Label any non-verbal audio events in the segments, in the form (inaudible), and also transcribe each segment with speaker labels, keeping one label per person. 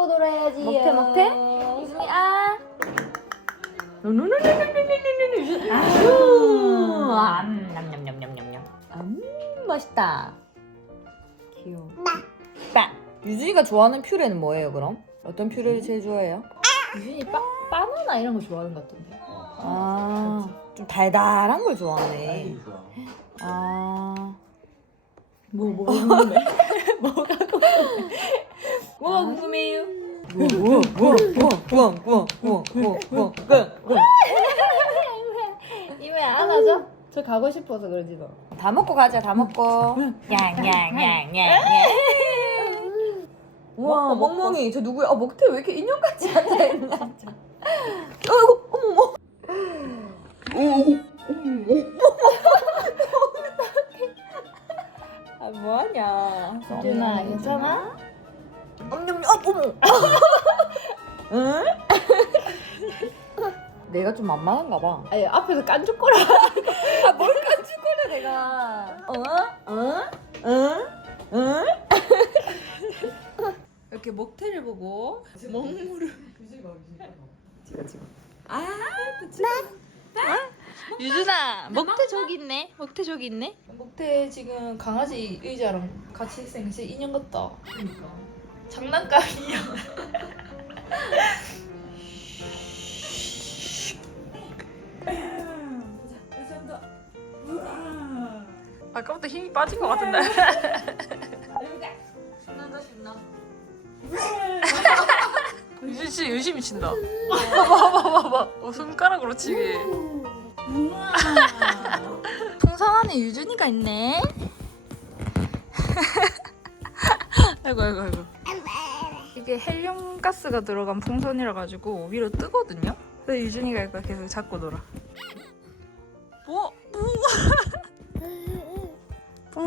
Speaker 1: 먹고 놀아야지.
Speaker 2: 먹태, 먹태?
Speaker 1: 유준이 아.
Speaker 2: 아유, 암, 냠냠냠냠냠냠. 음, 맛있다. 귀여워. 빠. 유준이가 좋아하는 퓨레는 뭐예요, 그럼? 어떤 퓨레를 제일 좋아해요?
Speaker 1: 유준이 바, 바나나 이런 거 좋아하는 것 같던데.
Speaker 2: 아, 좀 달달한 걸 좋아하네. 아,
Speaker 1: 뭐 (laughs) 뭐가 궁금해?
Speaker 2: 뭐가 궁금해? 뭐가 궁금해요? 우와, 우와, 우와, 우와, 우와, 우와, 우와, 우와, 우와.
Speaker 1: 이모야 안아줘. 저 가고 싶어서 그러지 너.
Speaker 2: 다 먹고 가자, 다 먹고. 냥냥냥냥냥. 우와,
Speaker 1: 먹고,
Speaker 2: 멍멍이. 저 누구야? 아, 먹태 왜 이렇게 인형같이 앉아 만만한가 봐.
Speaker 1: 아니 앞에서 깐죽거려. (laughs)
Speaker 2: 아, 뭘 깐죽거려, 내가. 어? 어? 응? 응? (laughs) 이렇게 먹태를 보고 먹물을. 지금 지금. 아, 유준아, 먹태 저기 있네. 먹태 저기 있네.
Speaker 1: 목태 지금 강아지 의자랑 같이 생긴 인형 같다. 장난감 인형. (laughs)
Speaker 3: 아까부터 힘이 빠진 것 같은데.
Speaker 2: 신난다 (laughs) 신나.
Speaker 3: 유진 씨 열심히 친다. 봐봐 봐봐 봐봐. 어, 손가락으로 치게. 풍선 안에 유준이가 있네. (laughs) 아이고 아이고 아이고. 이게 헬륨 가스가 들어간 풍선이라 가지고 위로 뜨거든요. 그래서 유준이가 이거 계속 잡고 놀아.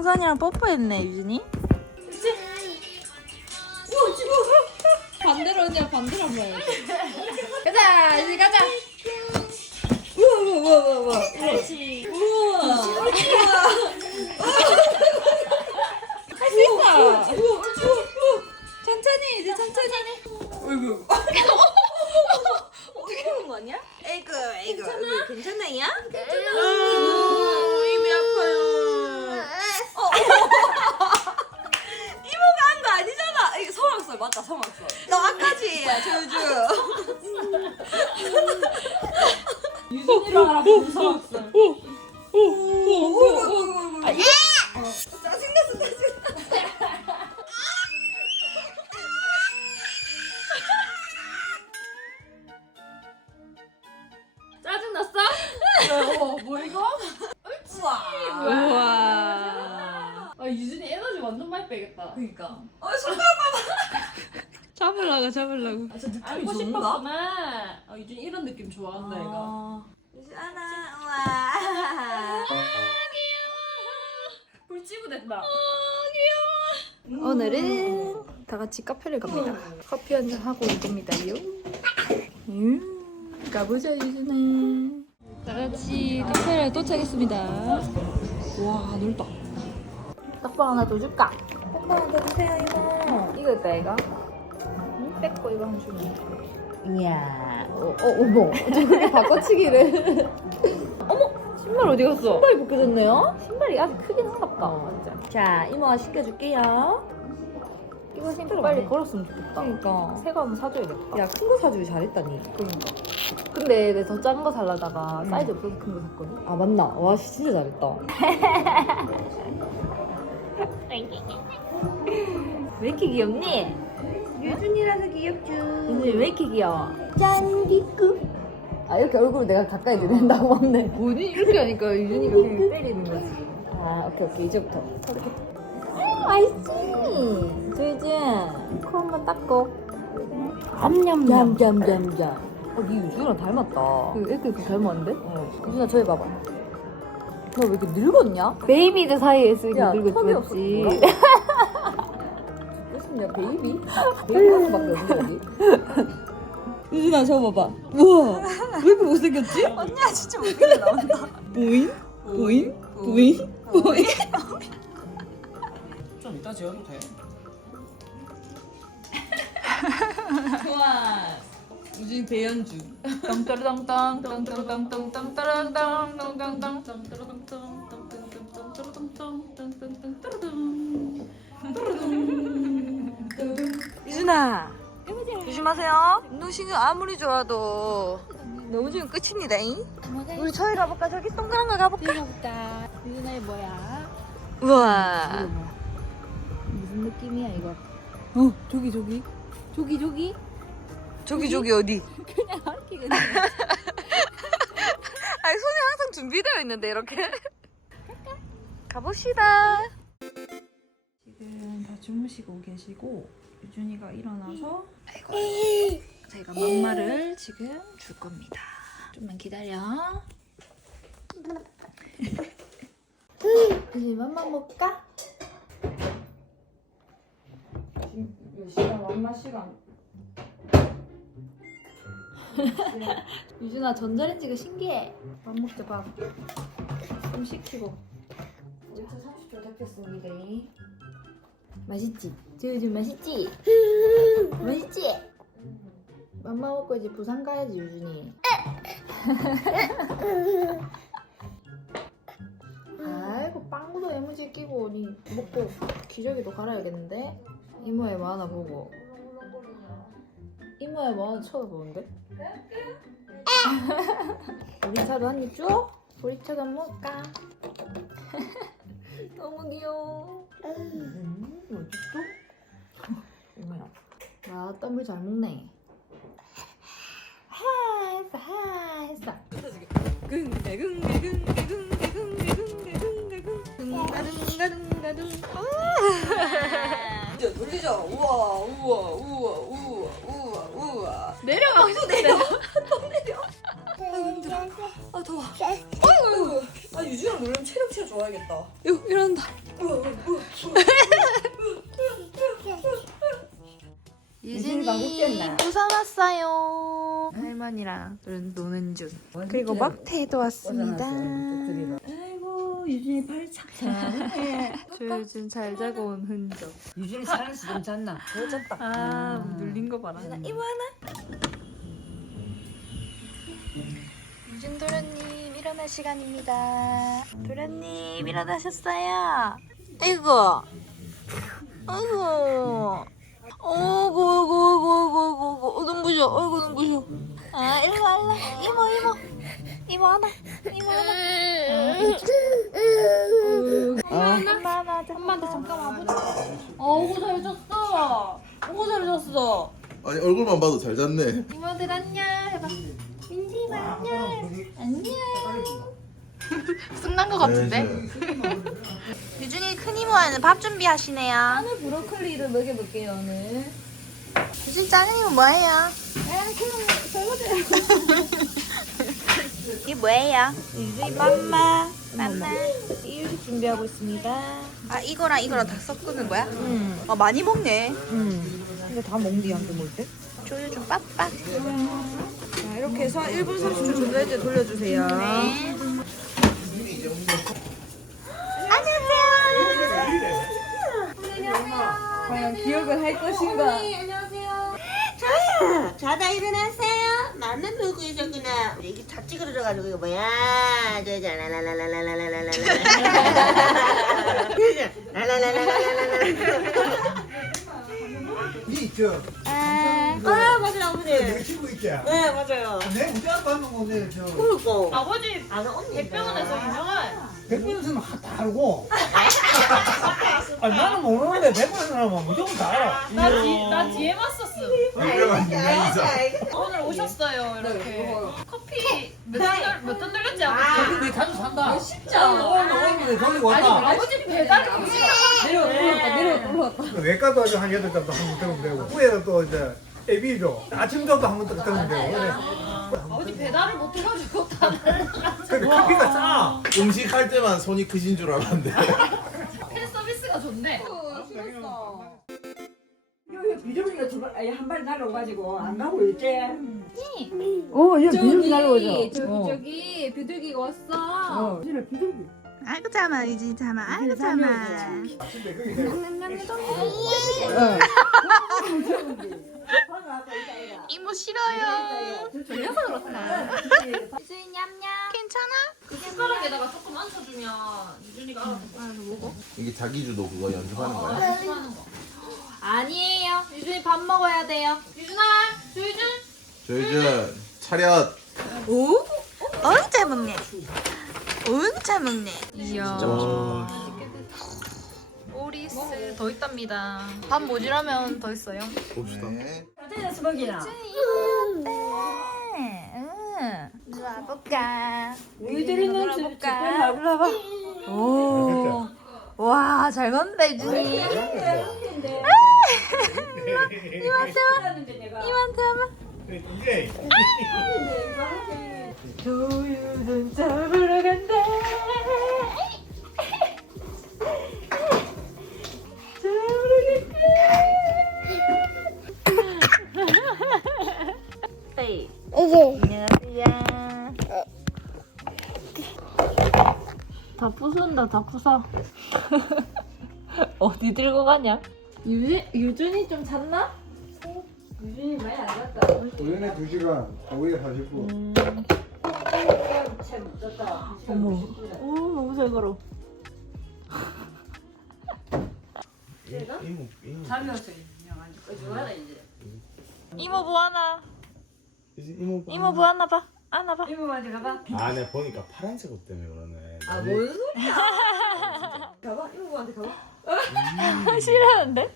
Speaker 3: 황산이랑 뽀뽀했네 유진이.
Speaker 1: 오 지금 반대로 언니야 반대로 한번 가자 유진 가자.
Speaker 2: 우와 우와 우와 우와. 우와. 성악설. 너 아까지 저주.
Speaker 1: 유준이랑 하라 무서웠어.
Speaker 2: 우와.
Speaker 1: 아.
Speaker 2: 그니까. 어
Speaker 3: 잡으려고 잡으려고.
Speaker 1: 아, 저 느낌이
Speaker 2: 알고
Speaker 1: 좋은가?
Speaker 2: 싶었구나.
Speaker 1: 아, 유준이 이런 느낌 좋아한다 얘가.
Speaker 2: 아. 유진아 우와.
Speaker 1: 불치부 됐다.
Speaker 3: 오늘은 다 같이 카페를 갑니다. 커피 한잔 하고 올 겁니다요. 음, 가보자 유진아. 다 같이 카페를 도착했습니다. 와 넓다.
Speaker 1: 떡밥 하나 더 줄까?
Speaker 2: 오빠 넣으세요 이거.
Speaker 3: 이거 있다 이거. 음, 뺏고 이거 한 주네.
Speaker 2: 이야. 어, 어 어머. 저렇게 바꿔치기를. (laughs)
Speaker 3: 신발 어디 갔어?
Speaker 2: 신발이 벗겨졌네요.
Speaker 3: 신발이 아직 크긴 한갑다.
Speaker 2: 어.
Speaker 3: 진짜.
Speaker 2: 자 이모가 신겨줄게요.
Speaker 3: 이거
Speaker 2: 신발
Speaker 3: 빨리. 걸었으면 좋겠다.
Speaker 2: 그러니까.
Speaker 3: 새거 한번 사줘야겠다.
Speaker 2: 야 큰 거 사주기 잘했다니.
Speaker 3: 그러니까. 근데 내가 더 작은 거 살라다가
Speaker 2: 음.
Speaker 3: 사이즈 없어서 큰 거 샀거든.
Speaker 2: 아 맞나? 와 씨, 진짜 잘했다. (laughs)
Speaker 3: 왜 이렇게 귀엽니?
Speaker 2: 유준이라서 귀엽죠.
Speaker 3: 유진이 왜 이렇게 귀여워?
Speaker 2: 짠디꾸. 아 이렇게 얼굴을 내가 가까이 대낸다고 먹네.
Speaker 3: 뭐니? 이렇게 하니까 유진이가 그냥 때리는 거지.
Speaker 2: 아 오케이 오케이 이제부터.
Speaker 3: 맛있지? 주진, 코 한번 닦고.
Speaker 2: 냠냠냠. 냠냠냠. 어, 니 유준이랑 닮았다.
Speaker 3: 그 이렇게 그 닮았는데?
Speaker 2: 어. 유준아 저기 봐봐. 너 왜 이렇게 늙었냐?
Speaker 3: 베이비들 사이에 쓰기
Speaker 2: 야,
Speaker 3: 늙어
Speaker 2: 턱이
Speaker 3: 죽었지. (laughs)
Speaker 2: 싶냐 베이비? 베이비밖에 없는 거지? 유진아 저거 봐봐 우와 왜 이렇게 못생겼지? 언니야 진짜 웃기게 나온다. 보인? 보인? 보인? 보인?
Speaker 4: 좀 이따 재워도 돼.
Speaker 2: 좋아 우진 배현주
Speaker 1: 똥따르똥똥 똥똥똥똥 똥따르똥 똥똥똥 똥따르똥 똥똥똥 똥따르똥 똥똥똥 똥따르똥 똥따르똥
Speaker 3: 유준아 조심하세요. 눈신경 아무리 좋아도 너무 지금 끝입니다 우리 저희 가볼까? 저기 동그란 거 가볼까?
Speaker 2: 가볼까? 유진아 뭐야?
Speaker 3: 우와.
Speaker 2: 무슨 느낌이야 이거? 어 저기 저기? 저기 저기?
Speaker 3: 저기 저기? 어디? (laughs)
Speaker 2: 그냥 이렇게 그냥. (laughs)
Speaker 3: 아니 손이 항상 준비되어 있는데 이렇게. 가봅시다
Speaker 2: 다 주무시고 계시고 유준이가 일어나서
Speaker 3: 저희가 막마를 지금 줄 겁니다. 좀만 기다려. (laughs)
Speaker 2: 이제 맘마 먹까? 몇 시간 맘마 시간. (laughs) 유준아 전자레인지가 신기해. 밥 먹자 밥 좀 식히고. 5차 30초 잡혔습니다 맛있지? 저 요즘 맛있지? (laughs) 맛있지? 맘마 먹고 이제 부산 가야지 유준이 (laughs) 아이고 빵구도 애무지 끼고 니 먹고 기저귀도 갈아야겠는데 이모의 뭐 하나 보고 이모의 뭐 하나 쳐다보는데 (laughs) 보리차도 한 입 줘? 보리차도 한번 먹을까? 너무 귀여워. 음, 맛있어? 엄마야. 나 땀을 잘 먹네. 하했어, 하했어.
Speaker 3: 근데 근데 근데 근데 근데 근데 근데 근가둥가둥가둥 아! 돌리죠, 돌리죠. 우와, 우와, 우와, 우와, 우와, 우와.
Speaker 1: 내려가, 계속
Speaker 3: 내려가. 진짜 좋아야겠다. 요 이런다. (laughs) 유진이 부산 왔어요. 할머니랑 노는 중. 그리고 막태도 왔습니다.
Speaker 2: 아이고 유진이 팔 착착해
Speaker 1: 조효준 (laughs) 잘 자고 온 흔적.
Speaker 4: 유진이 사랑씨 좀 잤나? 더 잤다.
Speaker 1: 아 눌린 거 봐라.
Speaker 3: 이모 하나? 유준 도련님 일어날 시간입니다. 도련님 일어나셨어요? 아이고. 아이고. 어구 어구 어구 어구 어구 어구 눈부셔. 어이구 눈부셔. 아 일로 와 일로 와. 이모 이모. 이모 하나. 이모 하나. 엄마 하나 엄마한테 잠깐 와보자.
Speaker 2: 어구 잘 잤어. 어구 잘 잤어.
Speaker 5: 아니 얼굴만 봐도 잘 잤네.
Speaker 3: 이모들 안녕. 해봐. 민지가 안녕 안녕.
Speaker 1: 승난 거 같은데?
Speaker 3: 유준이 큰 이모는 밥 준비하시네요.
Speaker 2: 오늘 브로콜리를 먹여볼게요 오늘.
Speaker 3: 유준 작은 이모 뭐예요? (laughs) 이게 뭐예요? 유준이 맘마. 맘마.
Speaker 2: 이유식 준비하고 있습니다.
Speaker 3: 아 이거랑 이거랑 다 섞는 거야? 아 많이 먹네.
Speaker 2: 음. 근데 다 먹니 한개 먹을 때?
Speaker 3: 조유 좀 빡빡.
Speaker 2: 자 이렇게 해서 1분 30초 전자레인지에 돌려주세요
Speaker 3: 네
Speaker 2: 과연 기억을 할 것인가
Speaker 6: 자다 일어났어요? 나는 누구 있었구나. 이게 다 찌그러져가지고 이거 뭐야? 저저 라라라라라라라라라. 라라라라라라라라.
Speaker 7: 니저
Speaker 6: 아 맞아요 아버지.
Speaker 7: 친구 있지?
Speaker 6: 네 맞아요.
Speaker 7: 내 우리가 가면 오늘 저
Speaker 6: 그리고
Speaker 1: 아버지
Speaker 6: 아는 언니.
Speaker 1: 백병원에서 유명한
Speaker 7: 백분에서는 다 알고. (laughs) 아, 나는 모르는데 백분에서는 무조건 다 알아.
Speaker 1: 나, 뒤, 나 뒤에 봤었어.
Speaker 5: 유명한 유명이자.
Speaker 1: 오늘 오셨어요 이렇게. 커피 몇톤몇톤 들렸지 아버지?
Speaker 7: 근데 자주 산다. 진짜. 오늘 거기 왔다.
Speaker 1: 아버지 배달이
Speaker 2: 내려와 올라왔다 내려와 올라왔다
Speaker 7: 외과도 아주 한 여덟 잔도 한번 되고 후에는 또 이제 애비도 아침잠도 한번 들으면 되고 그래
Speaker 1: 아버지 배달을 못 해가지고 다
Speaker 7: 근데 커피가 짜
Speaker 5: 음식 할 때만 손이 크신 줄 알았는데.
Speaker 1: 팬 서비스가 좋네
Speaker 4: 비둘기가 두 발, 아니 한발 날아가지고 안 가고 있지?
Speaker 2: 어, 얘
Speaker 4: 비둘기 날아오죠?
Speaker 2: 저기
Speaker 4: 어.
Speaker 2: 저기 비둘기가 왔어
Speaker 4: 어. 유진아 비둘기.
Speaker 3: 아이고 참아 유진 참아 아이고 참아
Speaker 4: 어.
Speaker 1: 이모 싫어요.
Speaker 3: 유준이 냠냠.
Speaker 1: 괜찮아? 그 숟가락에다가 조금 얹어주면 유준이가 알아서 먹어.
Speaker 5: 이게 자기 주도 그거 연습하는 거야?
Speaker 3: 아니에요. 유준이 밥 먹어야 돼요. 유준아, 유준.
Speaker 5: 조유준 차렷.
Speaker 3: 오? 언제 먹네? 언제 먹네?
Speaker 1: 이야.
Speaker 5: 와.
Speaker 1: 오리스 더 있답니다. 밥 모자라면 더 있어요.
Speaker 5: 봅시다.
Speaker 3: 응. 이리 와볼까?
Speaker 4: 우유들이는
Speaker 3: 볼까? 일로 와봐. 오. 와, 잘 먹는다, 유준이. 이만테 와 봐. 조유준 잡으러 간다. 잡으러 간다. 에이. 안녕하세요. 다 부순다, 다 부숴. (laughs) 어디 들고 가냐? 유준, 유준이 좀 잤나?
Speaker 4: 유준이 많이 안 갔다.
Speaker 8: 우연에 2시간, 오후에 40분.
Speaker 4: 참 떴다.
Speaker 3: 어머, 오, 너무 잘 걸어.
Speaker 5: 이모 이모.
Speaker 4: 살면서 그냥 이제.
Speaker 1: 이모 뭐 하나?
Speaker 5: 이제 이모.
Speaker 1: 이모 뭐 하나 봐. 안아 봐.
Speaker 4: 이모한테 가봐.
Speaker 5: 아, 내가 보니까 파란색 옷 때문에 그러네.
Speaker 4: 아뭔 소리야? 가봐 이모한테 가봐.
Speaker 1: 싫어하는데?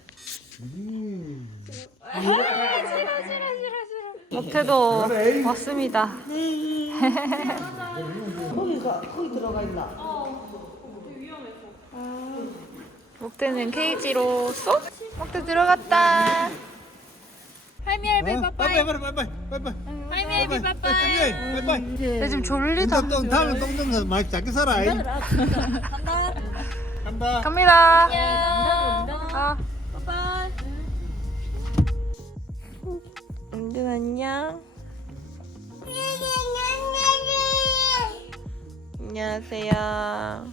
Speaker 1: 목태도 왔습니다.
Speaker 4: 거기가 거기 들어가 있나?
Speaker 1: 목태는 케이지로 쏙. 목태 들어갔다. 할미 빠빠이.
Speaker 7: 빨리 빨리 빨리
Speaker 1: 할미 할미 빠빠이. 나 지금 졸리다.
Speaker 7: 또 다음에 똥좀 사 많이 작게 살아 간다
Speaker 1: 갑니다. 안녕. 아. 준 안녕. 안녕하세요.